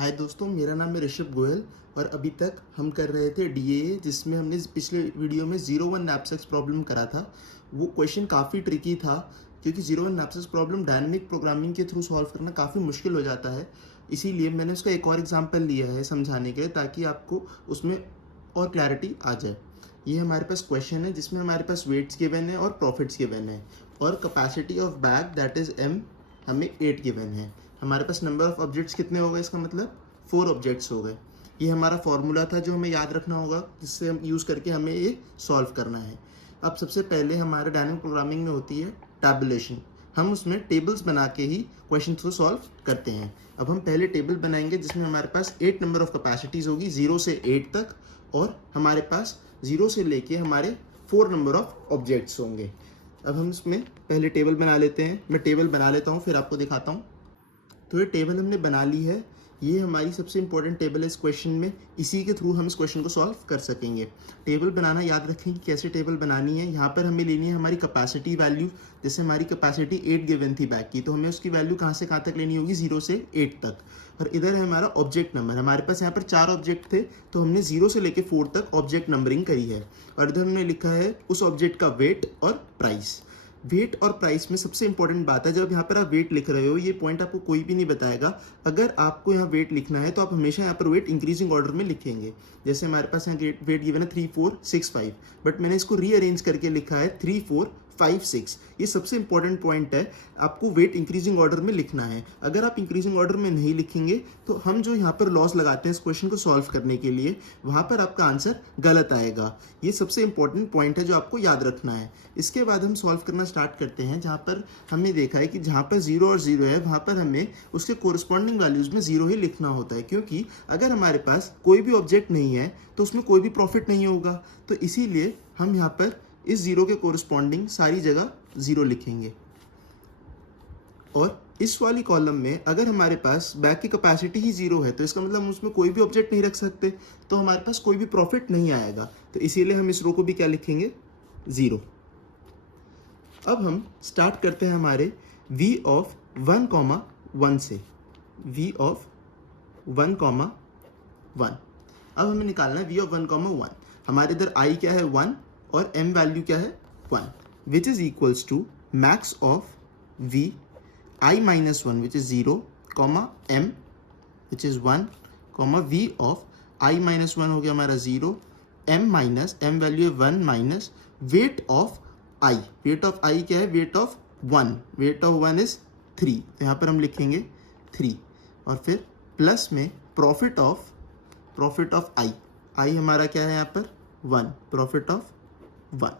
हाय दोस्तों, मेरा नाम है ऋषभ गोयल और अभी तक हम कर रहे थे डीएए, जिसमें हमने पिछले वीडियो में 01 नैपसैक्स प्रॉब्लम करा था। वो क्वेश्चन काफ़ी ट्रिकी था क्योंकि 01 नैपसैक्स प्रॉब्लम डायनेमिक प्रोग्रामिंग के थ्रू सॉल्व करना काफ़ी मुश्किल हो जाता है। इसीलिए मैंने उसका एक और एग्जांपल लिया है समझाने के लिए, ताकि आपको उसमें और क्लैरिटी आ जाए। ये हमारे पास क्वेश्चन है जिसमें हमारे पास वेट्स गिवन है और प्रॉफिट्स गिवन है और capacity of bag that is M हमें 8 गिवन है। हमारे पास नंबर ऑफ ऑब्जेक्ट्स कितने हो गए, इसका मतलब 4 ऑब्जेक्ट्स हो गए। ये हमारा फॉर्मूला था जो हमें याद रखना होगा, जिससे हम यूज़ करके हमें ये सॉल्व करना है। अब सबसे पहले हमारे डायनेमिक प्रोग्रामिंग में होती है टैबुलेशन। हम उसमें टेबल्स बना के ही क्वेश्चन को सॉल्व करते हैं। अब हम पहले टेबल बनाएंगे जिसमें हमारे पास 8 नंबर ऑफ कैपेसिटीज़ होगी 0 से 8 तक, और हमारे पास 0 से लेके हमारे 4 नंबर ऑफ ऑब्जेक्ट्स होंगे। अब हम इसमें पहले टेबल बना लेते हैं। मैं टेबल बना लेता हूँ फिर आपको दिखाता हूँ। तो ये टेबल हमने बना ली है। ये हमारी सबसे इंपॉर्टेंट टेबल है इस क्वेश्चन में। इसी के थ्रू हम इस क्वेश्चन को सॉल्व कर सकेंगे। टेबल बनाना याद रखें कि कैसे टेबल बनानी है। यहाँ पर हमें लेनी है हमारी कैपेसिटी वैल्यू। जैसे हमारी कैपेसिटी 8 गिवन थी बैग की, तो हमें उसकी वैल्यू कहाँ से कहाँ तक लेनी होगी, 0 से 8 तक। और इधर है हमारा ऑब्जेक्ट नंबर। हमारे पास यहाँ पर 4 ऑब्जेक्ट थे, तो हमने 0 से लेकर 4 तक ऑब्जेक्ट नंबरिंग करी है। और इधर हमने लिखा है उस ऑब्जेक्ट का वेट और प्राइस। वेट और प्राइस में सबसे इंपॉर्टेंट बात है, जब यहाँ पर आप वेट लिख रहे हो, ये पॉइंट आपको कोई भी नहीं बताएगा। अगर आपको यहाँ वेट लिखना है तो आप हमेशा यहाँ पर वेट इंक्रीजिंग ऑर्डर में लिखेंगे। जैसे हमारे पास यहाँ वेट गिवन है 3 4 6 5, बट मैंने इसको रीअरेंज करके लिखा है 3 4 5 6। ये सबसे इंपॉर्टेंट पॉइंट है, आपको वेट इंक्रीजिंग ऑर्डर में लिखना है। अगर आप इंक्रीजिंग ऑर्डर में नहीं लिखेंगे तो हम जो यहाँ पर लॉस लगाते हैं इस क्वेश्चन को सॉल्व करने के लिए, वहाँ पर आपका आंसर गलत आएगा। ये सबसे इंपॉर्टेंट पॉइंट है जो आपको याद रखना है। इसके बाद हम सॉल्व करना स्टार्ट करते हैं। जहाँ पर हमने देखा है कि जहाँ पर 0 और 0 है, वहाँ पर हमें उसके कोरिस्पॉन्डिंग वैल्यूज़ में 0 ही लिखना होता है, क्योंकि अगर हमारे पास कोई भी ऑब्जेक्ट नहीं है तो उसमें कोई भी प्रॉफिट नहीं होगा। तो इसीलिए हम यहाँ पर इस 0 के कोरिस्पॉन्डिंग सारी जगह 0 लिखेंगे। और इस वाली कॉलम में अगर हमारे पास बैग की कैपेसिटी ही 0 है, तो इसका मतलब हम उसमें कोई भी ऑब्जेक्ट नहीं रख सकते, तो हमारे पास कोई भी प्रॉफिट नहीं आएगा। तो इसीलिए हम इस रो को भी क्या लिखेंगे, 0। अब हम स्टार्ट करते हैं हमारे v ऑफ 1,1 से। v of 1,1। अब हमें निकालना है v ऑफ 1,1। हमारे इधर i क्या है, 1, और m वैल्यू क्या है, 1, which is equals to max of v i minus 1 which is 0, comma m which is 1, comma v of i minus 1 हो गया हमारा 0, m माइनस m वैल्यू है 1 minus weight of i। Weight of i क्या है, wait of 1, weight of 1 is 3, तो यहाँ पर हम लिखेंगे 3, और फिर प्लस में प्रॉफिट ऑफ i हमारा क्या है यहाँ पर 1, प्रॉफिट ऑफ 1।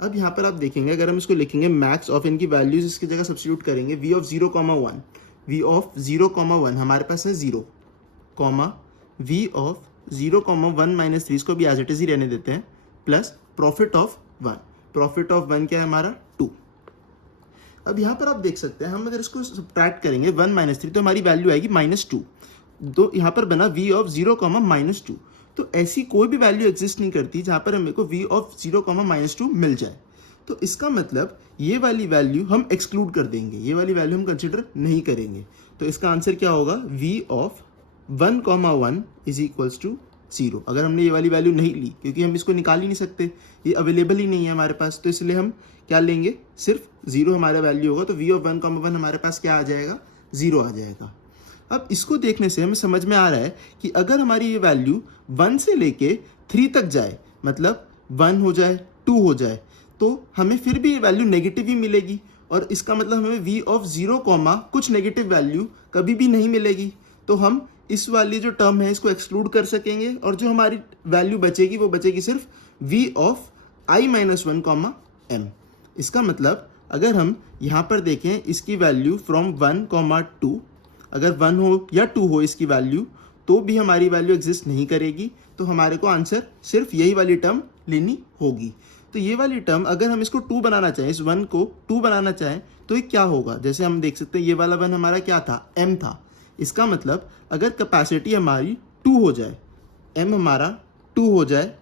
अब यहाँ पर आप देखेंगे, अगर हम इसको लिखेंगे मैक्स ऑफ, इनकी वैल्यूज इसकी जगह सब्स्टिट्यूट करेंगे। v ऑफ 0,1, v ऑफ 0,1 हमारे पास है 0, कॉमा v ऑफ 0,1 माइनस 3, इसको भी एज इट इज ही रहने देते हैं, plus profit of 1। Profit of 1 क्या है हमारा 2। अब यहाँ पर आप देख सकते हैं, हम अगर इसको सब्ट्रैक्ट करेंगे 1 माइनस 3, तो हमारी वैल्यू आएगी -2। तो यहाँ पर बना v ऑफ 0, -2। तो ऐसी कोई भी वैल्यू एग्जिस्ट नहीं करती जहाँ पर हमें को v ऑफ 0, -2 मिल जाए। तो इसका मतलब ये वाली वैल्यू हम एक्सक्लूड कर देंगे, ये वाली वैल्यू हम कंसिडर नहीं करेंगे। तो इसका आंसर क्या होगा, v of 1,1 is equals to 0। अगर हमने ये वाली वैल्यू नहीं ली, क्योंकि हम इसको निकाल ही नहीं सकते, ये अवेलेबल ही नहीं है हमारे पास, तो इसलिए हम क्या लेंगे, सिर्फ 0 हमारा वैल्यू होगा। तो v ऑफ 1,1 हमारे पास क्या आ जाएगा, 0 आ जाएगा। अब इसको देखने से हमें समझ में आ रहा है कि अगर हमारी ये वैल्यू 1 से लेके 3 तक जाए, मतलब 1 हो जाए, 2 हो जाए, तो हमें फिर भी ये वैल्यू नेगेटिव ही मिलेगी। और इसका मतलब हमें v ऑफ 0, कुछ नेगेटिव वैल्यू कभी भी नहीं मिलेगी। तो हम इस वाली जो टर्म है इसको एक्सक्लूड कर सकेंगे, और जो हमारी वैल्यू बचेगी वो बचेगी सिर्फ v of i minus 1, m। इसका मतलब अगर हम यहाँ पर देखें, इसकी वैल्यू फ्रॉम 1, 2, अगर 1 हो या 2 हो इसकी वैल्यू, तो भी हमारी वैल्यू एग्जिस्ट नहीं करेगी। तो हमारे को आंसर सिर्फ यही वाली टर्म लेनी होगी। तो ये वाली टर्म अगर हम इसको 2 बनाना चाहें, इस 1 को 2 बनाना चाहें, तो ये क्या होगा, जैसे हम देख सकते हैं ये वाला 1 हमारा क्या था, m था। इसका मतलब अगर कैपेसिटी हमारी 2 हो जाए, m हमारा 2 हो जाए,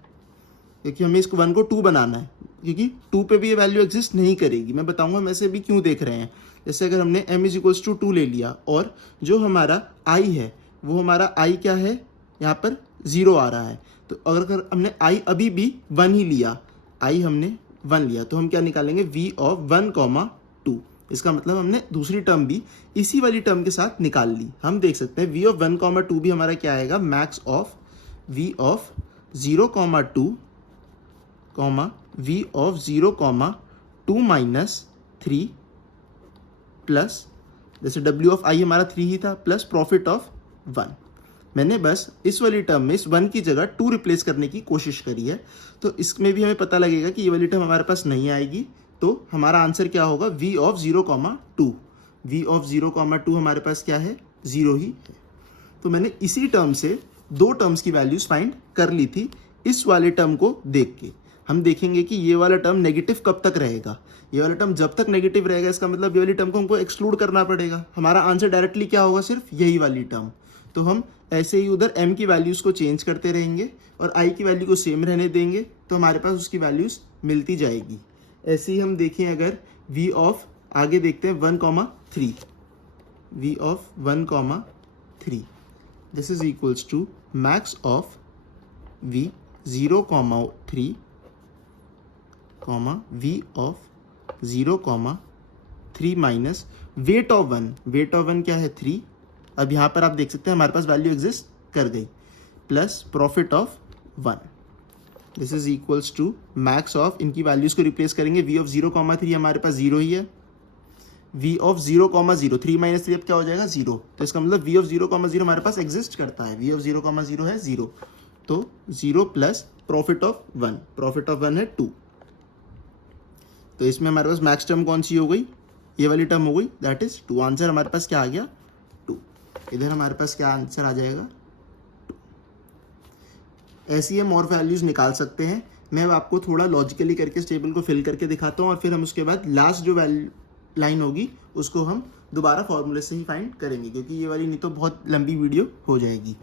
क्योंकि हमें इसको 1 को 2 बनाना है, क्योंकि 2 पे भी ये वैल्यू एग्जिस्ट नहीं करेगी। मैं बताऊंगा वैसे भी क्यों देख रहे हैं। जैसे अगर हमने m इज इक्वल्स टू 2 ले लिया और जो हमारा i है वो हमारा i क्या है, यहाँ पर 0 आ रहा है, तो अगर हमने i अभी भी 1 ही लिया, i हमने 1 लिया, तो हम क्या निकालेंगे v ऑफ 1, 2। इसका मतलब हमने दूसरी टर्म भी इसी वाली टर्म के साथ निकाल ली। हम देख सकते हैं v ऑफ 1, 2 भी हमारा क्या आएगा, max of v of 0, 2 v of 0, 2 minus 3 plus, जैसे w ऑफ i हमारा 3 ही था, प्लस प्रॉफिट ऑफ 1। मैंने बस इस वाली टर्म में इस 1 की जगह 2 रिप्लेस करने की कोशिश करी है, तो इसमें भी हमें पता लगेगा कि ये वाली टर्म हमारे पास नहीं आएगी, तो हमारा आंसर क्या होगा, v ऑफ 0, 2। v ऑफ 0, 2 हमारे पास क्या है, 0 ही है। तो मैंने इसी टर्म से 2 टर्म्स की वैल्यूज फाइंड कर ली थी इस वाले टर्म को देख के। हम देखेंगे कि ये वाला टर्म नेगेटिव कब तक रहेगा। ये वाला टर्म जब तक नेगेटिव रहेगा, इसका मतलब ये वाली टर्म को हमको एक्सक्लूड करना पड़ेगा। हमारा आंसर डायरेक्टली क्या होगा, सिर्फ यही वाली टर्म। तो हम ऐसे ही उधर m की वैल्यूज़ को चेंज करते रहेंगे और i की वैल्यू को सेम रहने देंगे, तो हमारे पास उसकी वैल्यूज़ मिलती जाएगी। ऐसे ही हम देखें अगर v ऑफ, आगे देखते हैं 1, 3, v of 1, 3, this is equals to max of v 0, 3, v of 0, 3 minus weight of 1, weight of 1 क्या है, 3। अब यहाँ पर आप देख सकते हैं हमारे पास वैल्यू एग्जिस्ट कर गई, plus profit of 1, this is equals to max of, इनकी वैल्यूज को रिप्लेस करेंगे, v ऑफ 0, 3 हमारे पास 0 ही है, v ऑफ 0, 0, 3 माइनस 3 अब क्या हो जाएगा, 0। तो इसका मतलब v ऑफ 0, 0 हमारे पास एग्जिस्ट करता है, v ऑफ 0, 0 है 0, तो 0 plus profit of 1, profit of 1 है 2। तो इसमें हमारे पास मैक्स टर्म कौन सी हो गई, ये वाली टर्म हो गई, दैट इज 2। आंसर हमारे पास क्या आ गया, 2। इधर हमारे पास क्या आंसर आ जाएगा, 2। ऐसी हम और वैल्यूज निकाल सकते हैं। मैं अब आपको थोड़ा लॉजिकली करके इस टेबल को फिल करके दिखाता हूँ और फिर हम उसके बाद लास्ट जो लाइन होगी उसको हम दोबारा फॉर्मूले से ही फाइंड करेंगे, क्योंकि ये वाली नहीं तो बहुत लंबी वीडियो हो जाएगी।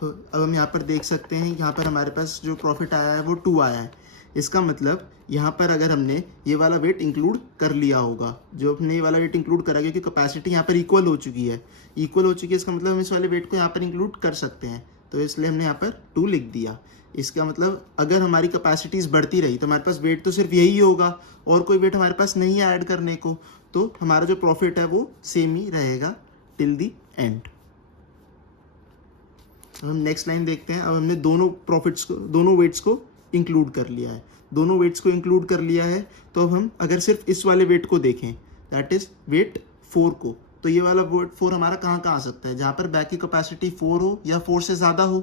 तो अब हम यहाँ पर देख सकते हैं, यहाँ पर हमारे पास जो प्रॉफिट आया है वो 2 आया है। इसका मतलब यहाँ पर अगर हमने ये वाला वेट इंक्लूड कर लिया होगा, जो हमने ये वाला वेट इंक्लूड करा, क्योंकि कैपेसिटी यहाँ पर इक्वल हो चुकी है, इसका मतलब हम इस वाले वेट को यहाँ पर इंक्लूड कर सकते हैं, तो इसलिए हमने यहाँ पर 2 लिख दिया। इसका मतलब अगर हमारी कैपेसिटीज़ बढ़ती रही तो हमारे पास वेट तो सिर्फ यही होगा और कोई वेट हमारे पास नहीं है ऐड करने को, तो हमारा जो प्रॉफिट है वो सेम ही रहेगा टिल दी एंड। अब हम नेक्स्ट लाइन देखते हैं। अब हमने दोनों वेट्स को इंक्लूड कर लिया है, दोनों वेट्स को इंक्लूड कर लिया है। तो अब हम अगर सिर्फ इस वाले वेट को देखें, दैट इज वेट 4 को, तो ये वाला वेट 4 हमारा कहाँ आ सकता है, जहाँ पर बैक की कैपेसिटी 4 हो या 4 से ज़्यादा हो।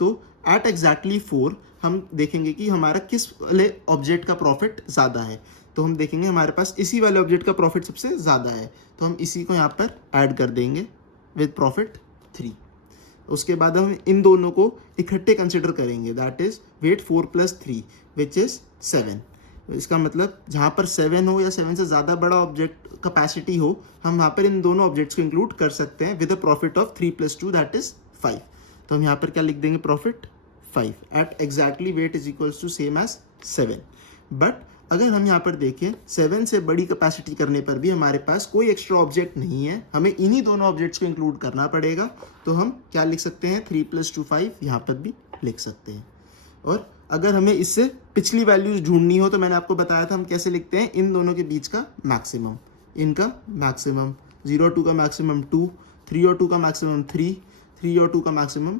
तो एट एग्जैक्टली 4 हम देखेंगे कि हमारा किस वाले ऑब्जेक्ट का प्रॉफिट ज़्यादा है। तो हम देखेंगे हमारे पास इसी वाले ऑब्जेक्ट का प्रॉफिट सबसे ज़्यादा है, तो हम इसी को यहाँ पर ऐड कर देंगे विद प्रॉफिट 3। उसके बाद हम इन दोनों को इकट्ठे कंसिडर करेंगे, that is weight 4 + 3 which is 7। इसका मतलब जहाँ पर 7 हो या 7 से ज़्यादा बड़ा ऑब्जेक्ट कैपेसिटी हो, हम वहाँ पर इन दोनों ऑब्जेक्ट्स को इंक्लूड कर सकते हैं with a profit of 3 + 2 that is 5। तो हम यहाँ पर क्या लिख देंगे, profit 5 at exactly weight is equals to same as 7। But अगर हम यहाँ पर देखें 7 से बड़ी कैपेसिटी करने पर भी हमारे पास कोई एक्स्ट्रा ऑब्जेक्ट नहीं है, हमें इन्हीं दोनों ऑब्जेक्ट्स को इंक्लूड करना पड़ेगा। तो हम क्या लिख सकते हैं, 3 + 2 5 यहाँ पर भी लिख सकते हैं। और अगर हमें इससे पिछली वैल्यूज ढूंढनी हो तो मैंने आपको बताया था हम कैसे लिखते हैं, इन दोनों के बीच का मैक्सिमम, इनका मैक्सिमम 0 और 2 का मैक्सिमम 2, 3 और 2 का मैक्सिमम 3, 3 और 2 का मैक्सिमम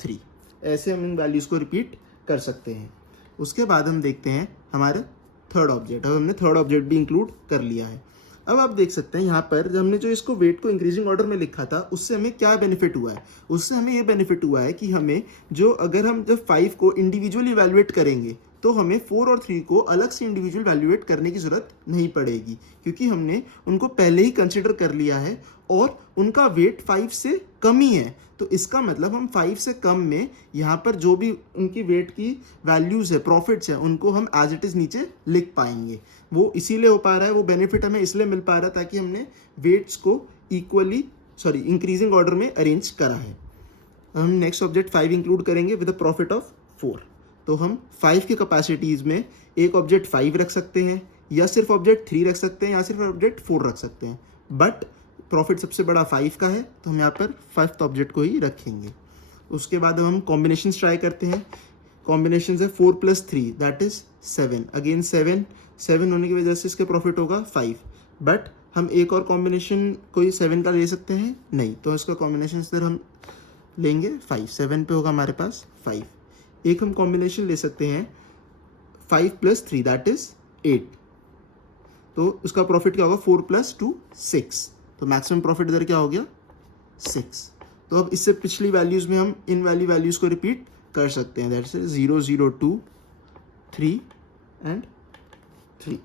3। ऐसे हम इन वैल्यूज़ को रिपीट कर सकते हैं। उसके बाद हम देखते हैं हमारे थर्ड ऑब्जेक्ट। अब हमने थर्ड ऑब्जेक्ट भी इंक्लूड कर लिया है। अब आप देख सकते हैं यहाँ पर जब हमने जो इसको वेट को इंक्रीजिंग ऑर्डर में लिखा था, उससे हमें क्या बेनिफिट हुआ है, उससे हमें ये बेनिफिट हुआ है कि हमें जो अगर हम जब 5 को इंडिविजुअली इवैल्यूएट करेंगे तो हमें 4 और 3 को अलग से इंडिविजुअल इवैल्यूएट करने की ज़रूरत नहीं पड़ेगी, क्योंकि हमने उनको पहले ही कंसिडर कर लिया है और उनका वेट 5 से कम ही है। तो इसका मतलब हम 5 से कम में यहाँ पर जो भी उनकी वेट की वैल्यूज़ है, प्रॉफिट्स है, उनको हम एज इट इज़ नीचे लिख पाएंगे। वो इसीलिए हो पा रहा है, वो बेनिफिट हमें इसलिए मिल पा रहा है ताकि हमने वेट्स को इंक्रीजिंग ऑर्डर में अरेंज करा है। हम नेक्स्ट ऑब्जेक्ट 5 इंक्लूड करेंगे विद अ प्रॉफिट ऑफ 4। तो हम 5 की कैपेसिटीज़ में एक ऑब्जेक्ट 5 रख सकते हैं, या सिर्फ ऑब्जेक्ट 3 रख सकते हैं, या सिर्फ ऑब्जेक्ट 4 रख सकते हैं। बट प्रॉफिट सबसे बड़ा 5 का है, तो हम यहाँ पर 5th ऑब्जेक्ट को ही रखेंगे। उसके बाद अब हम कॉम्बिनेशंस ट्राई करते हैं। कॉम्बिनेशन है 4 + 3 दैट इज 7। अगेन 7 होने की वजह से इसका प्रॉफिट होगा 5, बट हम एक और कॉम्बिनेशन कोई 7 का ले सकते हैं नहीं, तो इसका कॉम्बिनेशन इधर हम लेंगे 5, 7 पे होगा हमारे पास 5। एक हम कॉम्बिनेशन ले सकते हैं 5 + 3 दैट इज 8, तो उसका प्रॉफिट क्या होगा 4 + 2 6, तो मैक्सिमम प्रॉफिट इधर क्या हो गया 6। तो अब इससे पिछली वैल्यूज में हम इन वाली वैल्यूज को रिपीट कर सकते हैं, दैट्स 0 0 2 3 एंड 3।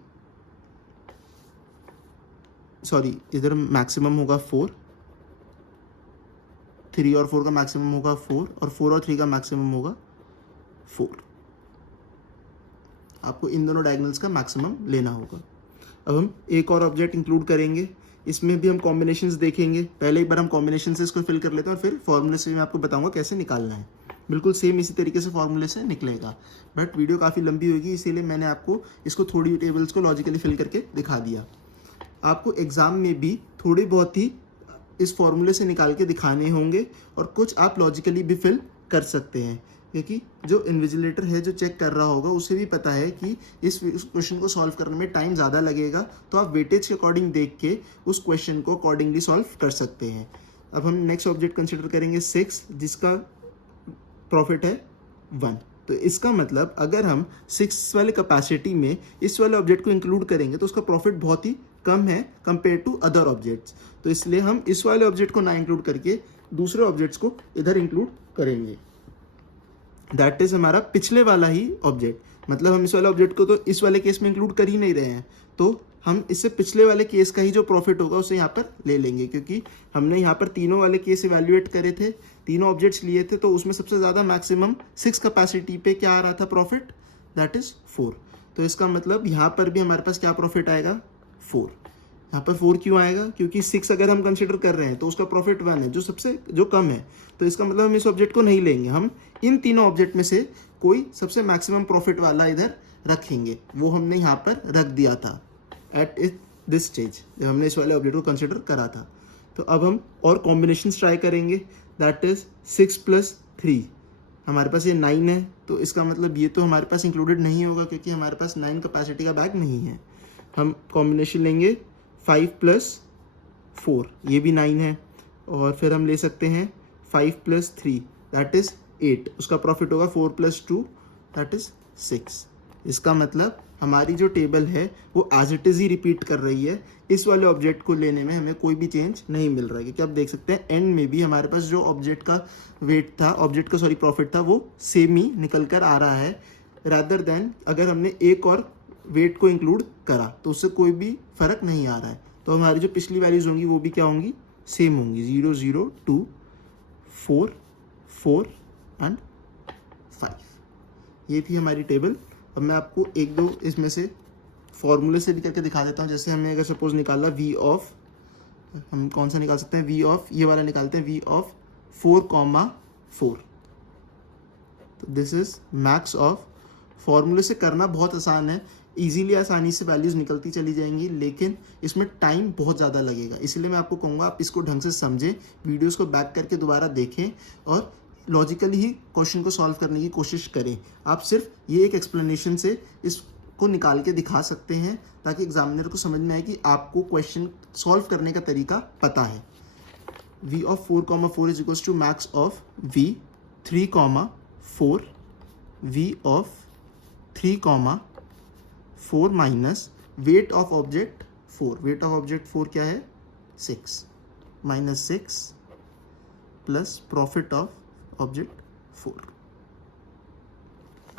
सॉरी, इधर मैक्सिमम होगा 4, 3 और 4 का मैक्सिमम होगा 4, और 4 और 3 का मैक्सिमम होगा 4। आपको इन दोनों डायगोनल्स का मैक्सिमम लेना होगा। अब हम एक और ऑब्जेक्ट इंक्लूड करेंगे, इसमें भी हम कॉम्बिनेशंस देखेंगे। पहले एक बार हम कॉम्बिनेशन से इसको फिल कर लेते हैं और फिर फॉर्मूले से मैं आपको बताऊंगा कैसे निकालना है। बिल्कुल सेम इसी तरीके से फॉर्मूले से निकलेगा, बट वीडियो काफ़ी लंबी होगी, इसीलिए मैंने आपको इसको थोड़ी टेबल्स को लॉजिकली फिल करके दिखा दिया। आपको एग्ज़ाम में भी थोड़ी बहुत ही इस फॉर्मूले से निकाल के दिखाने होंगे, और कुछ आप लॉजिकली भी फिल कर सकते हैं, क्योंकि जो इन्विजिलेटर है जो चेक कर रहा होगा उसे भी पता है कि इस क्वेश्चन को सॉल्व करने में टाइम ज़्यादा लगेगा, तो आप वेटेज के अकॉर्डिंग देख के उस क्वेश्चन को अकॉर्डिंगली सॉल्व कर सकते हैं। अब हम नेक्स्ट ऑब्जेक्ट कंसिडर करेंगे 6, जिसका प्रॉफिट है 1। तो इसका मतलब अगर हम 6 वाले कैपेसिटी में इस वाले ऑब्जेक्ट को इंक्लूड करेंगे तो उसका प्रॉफिट बहुत ही कम है कंपेयर टू अदर ऑब्जेक्ट्स, तो इसलिए हम इस वाले ऑब्जेक्ट को ना इंक्लूड करके दूसरे ऑब्जेक्ट्स को इधर इंक्लूड करेंगे। दैट इज हमारा पिछले वाला ही ऑब्जेक्ट, मतलब हम इस वाले ऑब्जेक्ट को तो इस वाले केस में इंक्लूड कर ही नहीं रहे हैं, तो हम इससे पिछले वाले केस का ही जो प्रॉफिट होगा उसे यहाँ पर ले लेंगे, क्योंकि हमने यहाँ पर तीनों वाले केस इवैल्यूएट करे थे, तीनों ऑब्जेक्ट्स लिए थे, तो उसमें सबसे ज़्यादा मैक्सिमम 6 कैपेसिटी पे क्या आ रहा था प्रॉफिट, दैट इज़ 4। तो इसका मतलब यहाँ पर भी हमारे पास क्या प्रॉफिट आएगा 4। यहाँ पर 4 क्यों आएगा, क्योंकि 6 अगर हम कंसिडर कर रहे हैं तो उसका प्रॉफिट 1 है जो कम है, तो इसका मतलब हम इस ऑब्जेक्ट को नहीं लेंगे, हम इन तीनों ऑब्जेक्ट में से कोई सबसे मैक्सिमम प्रॉफिट वाला इधर रखेंगे। वो हमने यहाँ पर रख दिया था एट दिस स्टेज, जब हमने इस वाले ऑब्जेक्ट को कंसिडर करा था। तो अब हम और कॉम्बिनेशंस ट्राई करेंगे, दैट इज 6 + 3, हमारे पास ये 9 है, तो इसका मतलब ये तो हमारे पास इंक्लूडेड नहीं होगा, क्योंकि हमारे पास 9 कैपेसिटी का बैग नहीं है। हम कॉम्बिनेशन लेंगे 5 + 4, ये भी 9 है, और फिर हम ले सकते हैं 5 + 3 दैट इज़ 8, उसका प्रॉफिट होगा 4 + 2 दैट इज़ 6। इसका मतलब हमारी जो टेबल है वो एज इट इज़ ही रिपीट कर रही है, इस वाले ऑब्जेक्ट को लेने में हमें कोई भी चेंज नहीं मिल रहा है, क्योंकि आप देख सकते हैं एंड में भी हमारे पास जो ऑब्जेक्ट का वेट था, प्रॉफिट था, वो सेम ही निकल कर आ रहा है, रादर देन अगर हमने एक और वेट को इंक्लूड करा तो उससे कोई भी फर्क नहीं आ रहा है। तो हमारी जो पिछली वैल्यूज होंगी वो भी क्या होंगी, सेम होंगी, 0 0 2 4 4 एंड 5। ये थी हमारी टेबल। अब मैं आपको एक दो इसमें से फॉर्मूले से भी करके दिखा देता हूँ। जैसे हमने अगर सपोज निकाला v ऑफ, हम कौन सा निकाल सकते हैं, v ऑफ, ये वाला निकालते हैं, v ऑफ 4,4। तो दिस इज मैक्स ऑफ। फॉर्मूले से करना बहुत आसान है, इजीली आसानी से वैल्यूज निकलती चली जाएंगी, लेकिन इसमें टाइम बहुत ज़्यादा लगेगा। इसलिए मैं आपको कहूँगा आप इसको ढंग से समझें, वीडियोस को बैक करके दोबारा देखें और लॉजिकली ही क्वेश्चन को सॉल्व करने की कोशिश करें। आप सिर्फ ये एक एक्सप्लेनेशन से इसको निकाल के दिखा सकते हैं, ताकि एग्जामिनर को समझ में आए कि आपको क्वेश्चन सॉल्व करने का तरीका पता है। v of 4,4 is equals to max of v 3,4 v of 3,4 minus weight of object 4। Weight of object 4 क्या है, 6 minus 6 plus profit of object 4।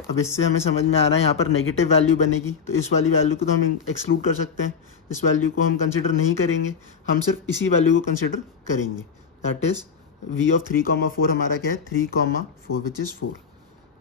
अब इससे हमें समझ में आ रहा है यहाँ पर नेगेटिव वैल्यू बनेगी, तो इस वाली वैल्यू को तो हम एक्सक्लूड कर सकते हैं, इस वैल्यू को हम कंसिडर नहीं करेंगे, हम सिर्फ इसी वैल्यू को कंसिडर करेंगे। दैट इज v ऑफ 3,4 हमारा क्या है, 3,4 विच इज़ 4।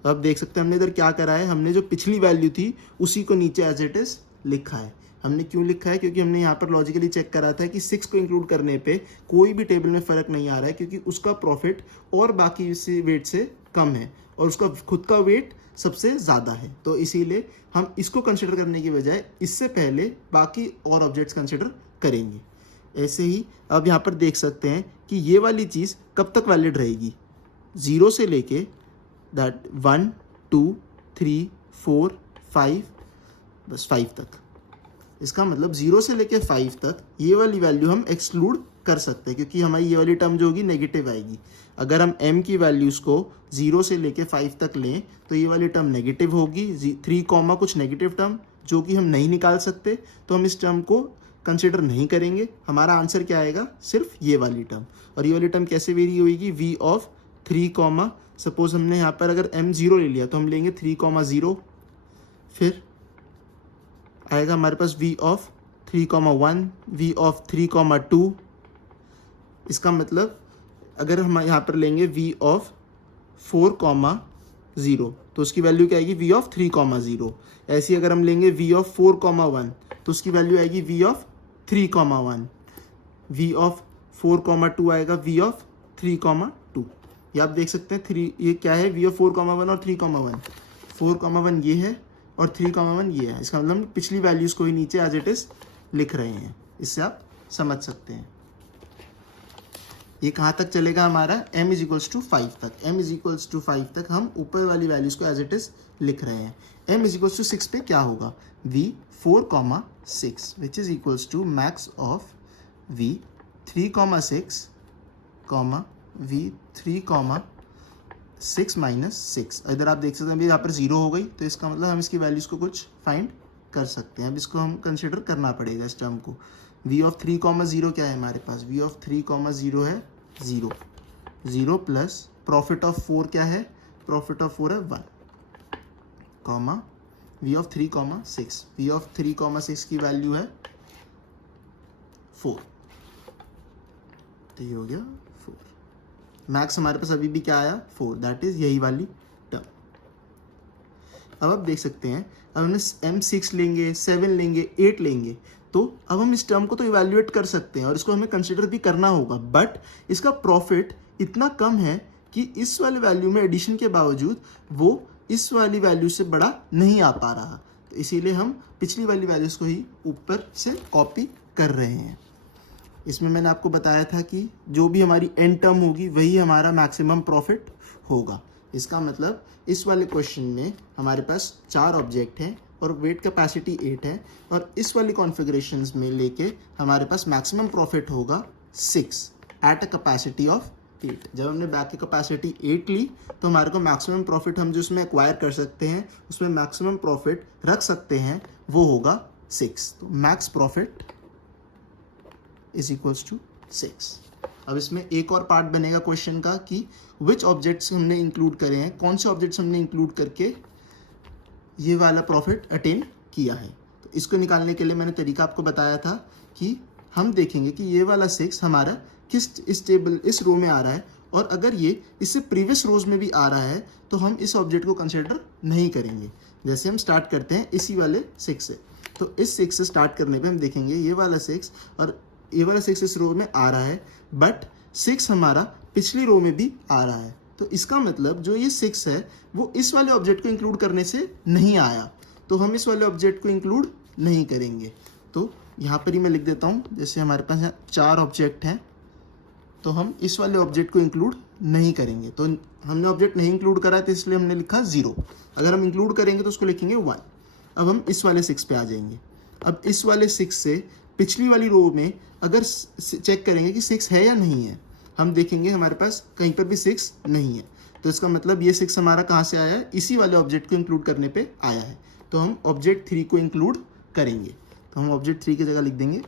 अब देख सकते हैं हमने इधर क्या करा है, हमने जो पिछली वैल्यू थी उसी को नीचे एज इट इज लिखा है। हमने क्यों लिखा है, क्योंकि हमने यहाँ पर लॉजिकली चेक करा था कि 6 को इंक्लूड करने पे कोई भी टेबल में फ़र्क नहीं आ रहा है, क्योंकि उसका प्रॉफिट और बाकी से वेट से कम है और उसका खुद का वेट सबसे ज़्यादा है। तो इसीलिए हम इसको कंसिडर करने की बजाय इससे पहले बाकी और ऑब्जेक्ट्स कंसिडर करेंगे। ऐसे ही अब यहाँ पर देख सकते हैं कि ये वाली चीज़ कब तक वैलिड रहेगी, 0 से लेके दैट 1 2 3 4 5, बस 5 तक। इसका मतलब 0 से लेके 5 तक ये वाली वैल्यू हम एक्सक्लूड कर सकते हैं, क्योंकि हमारी ये वाली टर्म जो होगी नेगेटिव आएगी। अगर हम m की वैल्यूज़ को 0 से लेके 5 तक लें तो ये वाली टर्म नेगेटिव होगी, 3 कॉमा कुछ नेगेटिव टर्म जो कि हम नहीं निकाल सकते, तो हम इस टर्म को कंसिडर नहीं करेंगे। हमारा आंसर क्या आएगा, सिर्फ ये वाली टर्म। और ये वाली टर्म कैसे वेरी होगी, v ऑफ 3 कॉमा, सपोज हमने यहाँ पर अगर m 0 ले लिया तो हम लेंगे 3 कॉमा 0, फिर आएगा हमारे पास v of 3 comma 1, v of 3 comma 2। इसका मतलब अगर हम यहाँ पर लेंगे v ऑफ 4 कॉमा 0 तो उसकी वैल्यू क्या आएगी, v ऑफ 3 कॉमा 0। ऐसी अगर हम लेंगे v ऑफ 4 कॉमा 1 तो उसकी वैल्यू आएगी v of 3 comma 1। v of 4 comma 2 आएगा v ऑफ 3 कॉमा 2। ये आप देख सकते हैं 3, ये क्या है, v ऑफ 4 कॉमा 1 और 3 कॉमा 1। 4 कॉमा 1 ये है और 3 कॉमा 1 ये है। इसका मतलब हम पिछली वैल्यूज़ को ही नीचे एज इट इज़ लिख रहे हैं। इससे आप समझ सकते हैं। ये कहाँ तक चलेगा हमारा, m इज इक्वल्स टू 5 तक। m इज इक्वल्स टू 5 तक हम ऊपर वाली वैल्यूज़ को एज इट इज़ लिख रहे हैं। m इज इक्वल्स टू 6 पे क्या होगा, v 4 comma 6 which is equals to max of v 3 comma 6 comma v 3 comma 6 minus 6। इधर आप देख सकते हैं यहाँ पर 0 हो गई, तो इसका मतलब हम इसकी वैल्यूज़ को कुछ फाइंड कर सकते हैं। अब इसको हम कंसिडर करना पड़ेगा इस टर्म को। v ऑफ 3 कॉमा 0 क्या है हमारे पास, v ऑफ 3 कॉमा 0 है 0, 0 प्लस प्रॉफिट ऑफ 4 क्या है, प्रॉफिट ऑफ 4 है 1 comma v of 3 comma 6। v of 3 comma 6 की वैल्यू है 4, तो ये हो गया 4। मैक्स हमारे पास अभी भी क्या आया, 4, दैट इज यही वाली टर्म। अब आप देख सकते हैं, अब हमने m 6 लेंगे, 7 लेंगे, 8 लेंगे, तो अब हम इस टर्म को तो इवैल्यूएट कर सकते हैं और इसको हमें कंसिडर भी करना होगा, बट इसका प्रॉफिट इतना कम है कि इस वाले वैल्यू में एडिशन के बावजूद वो इस वाली वैल्यू से बड़ा नहीं आ पा रहा, तो इसीलिए हम पिछली वाली वैल्यूज़ को ही ऊपर से कॉपी कर रहे हैं। इसमें मैंने आपको बताया था कि जो भी हमारी एंड टर्म होगी वही हमारा मैक्सिमम प्रॉफिट होगा। इसका मतलब इस वाले क्वेश्चन में हमारे पास 4 ऑब्जेक्ट हैं और वेट कैपेसिटी 8 है, और इस वाली कॉन्फ़िगरेशंस में लेके हमारे पास मैक्सिमम प्रॉफिट होगा 6 एट अ कैपेसिटी ऑफ 8। जब हमने बैक की कैपेसिटी 8 ली तो हमारे को मैक्सिमम प्रॉफिट हम जो उसमें एक्वायर कर सकते हैं, उसमें मैक्सिमम प्रॉफिट रख सकते हैं, वो होगा 6। तो max profit is equals to 6। अब इसमें एक और पार्ट बनेगा क्वेश्चन का कि विच ऑब्जेक्ट्स हमने इंक्लूड करे हैं, कौन से ऑब्जेक्ट्स हमने इंक्लूड करके ये वाला प्रॉफिट अटेन किया है। तो इसको निकालने के लिए मैंने तरीका आपको बताया था कि हम देखेंगे कि ये वाला 6 हमारा किस इस टेबल इस रो में आ रहा है, और अगर ये इससे प्रीवियस रोज में भी आ रहा है तो हम इस ऑब्जेक्ट को कंसिडर नहीं करेंगे। जैसे हम स्टार्ट करते हैं इसी वाले 6 से, तो इस 6 से स्टार्ट करने पे हम देखेंगे ये वाला 6 और ये वाला 6 इस रो में आ रहा है, बट 6 हमारा पिछली रो में भी आ रहा है, तो इसका मतलब जो ये 6 है वो इस वाले ऑब्जेक्ट को इंक्लूड करने से नहीं आया, तो हम इस वाले ऑब्जेक्ट को इंक्लूड नहीं करेंगे। तो यहाँ पर ही मैं लिख देता हूँ, जैसे हमारे पास यहाँ 4 ऑब्जेक्ट हैं तो हम इस वाले ऑब्जेक्ट को इंक्लूड नहीं करेंगे। तो हमने ऑब्जेक्ट नहीं इंक्लूड करा तो इसलिए हमने लिखा 0। अगर हम इंक्लूड करेंगे तो उसको लिखेंगे 1। अब हम इस वाले 6 पे आ जाएंगे। अब इस वाले 6 से पिछली वाली रो में अगर चेक करेंगे कि 6 है या नहीं है, हम देखेंगे हमारे पास कहीं पर भी 6 नहीं है, तो इसका मतलब ये 6 हमारा कहाँ से आया है, इसी वाले ऑब्जेक्ट को इंक्लूड करने पे आया है। तो हम ऑब्जेक्ट 3 को इंक्लूड करेंगे, तो हम ऑब्जेक्ट 3 की जगह लिख देंगे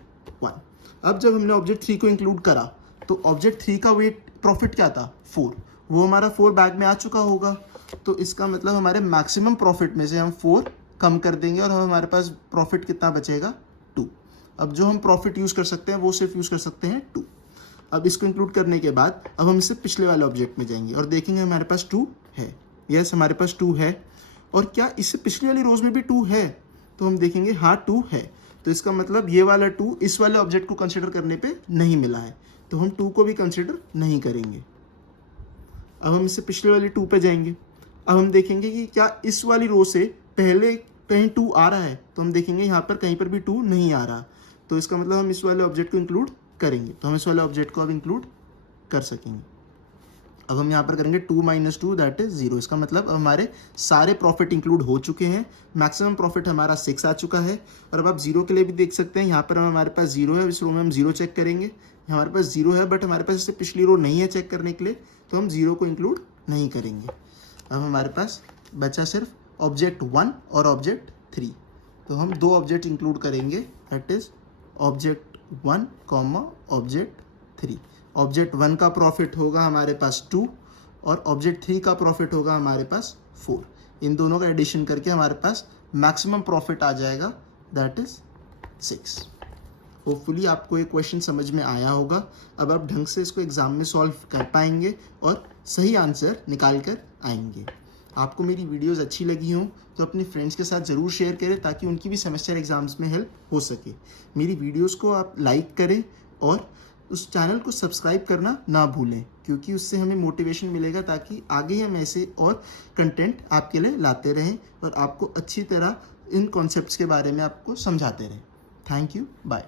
1। अब जब हमने ऑब्जेक्ट 3 को इंक्लूड करा तो ऑब्जेक्ट 3 का वेट प्रॉफिट क्या था, 4, वो हमारा 4 बैग में आ चुका होगा, तो इसका मतलब हमारे मैक्सिमम प्रॉफिट में से हम 4 कम कर देंगे और हमारे पास प्रॉफिट कितना बचेगा, 2। अब जो हम प्रॉफिट यूज़ कर सकते हैं वो सिर्फ यूज़ कर सकते हैं 2। अब इसको इंक्लूड करने के बाद अब हम इससे पिछले वाले ऑब्जेक्ट में जाएंगे और देखेंगे हमारे पास 2 है। यस, हमारे पास 2 है, और क्या इससे पिछली वाली रोज में भी 2 है, तो हम देखेंगे हाँ 2 है, तो इसका मतलब ये वाला 2 इस वाले ऑब्जेक्ट को कंसिडर करने पे नहीं मिला है, तो हम 2 को भी कंसिडर नहीं करेंगे। अब हम इससे पिछले वाली 2 पे जाएंगे। अब हम देखेंगे कि क्या इस वाली रो से पहले कहीं 2 आ रहा है, तो हम देखेंगे यहाँ पर कहीं पर भी 2 नहीं आ रहा, तो इसका मतलब हम इस वाले ऑब्जेक्ट को इंक्लूड करेंगे तो हम इस वाले ऑब्जेक्ट को अब इंक्लूड कर सकेंगे। अब हम यहाँ पर करेंगे 2 - 2 दैट इज 0। इसका मतलब अब हमारे सारे प्रॉफिट इंक्लूड हो चुके हैं, मैक्सिमम प्रॉफिट हमारा 6 आ चुका है। और अब आप 0 के लिए भी देख सकते हैं, यहाँ पर हमारे पास 0 है, इस रो में हम 0 चेक करेंगे, हमारे पास 0 है, बट हमारे पास इससे पिछली रो नहीं है चेक करने के लिए, तो हम 0 को इंक्लूड नहीं करेंगे। अब हमारे पास बचा सिर्फ ऑब्जेक्ट 1 और ऑब्जेक्ट 3, तो हम 2 ऑब्जेक्ट इंक्लूड करेंगे, that is object 1 comma object 3। Object 1 का प्रॉफिट होगा हमारे पास 2 और ऑब्जेक्ट 3 का प्रॉफिट होगा हमारे पास 4। इन दोनों का एडिशन करके हमारे पास मैक्सिमम प्रॉफिट आ जाएगा, दैट इज 6। होपफुली आपको ये क्वेश्चन समझ में आया होगा। अब आप ढंग से इसको एग्जाम में सॉल्व कर पाएंगे और सही आंसर निकाल कर आएंगे। आपको मेरी वीडियोस अच्छी लगी हों तो अपने फ्रेंड्स के साथ ज़रूर शेयर करें ताकि उनकी भी सेमेस्टर एग्जाम्स में हेल्प हो सके। मेरी वीडियोस को आप लाइक करें और उस चैनल को सब्सक्राइब करना ना भूलें, क्योंकि उससे हमें मोटिवेशन मिलेगा ताकि आगे हम ऐसे और कंटेंट आपके लिए लाते रहें और आपको अच्छी तरह इन कॉन्सेप्ट्स के बारे में आपको समझाते रहें। Thank you, bye.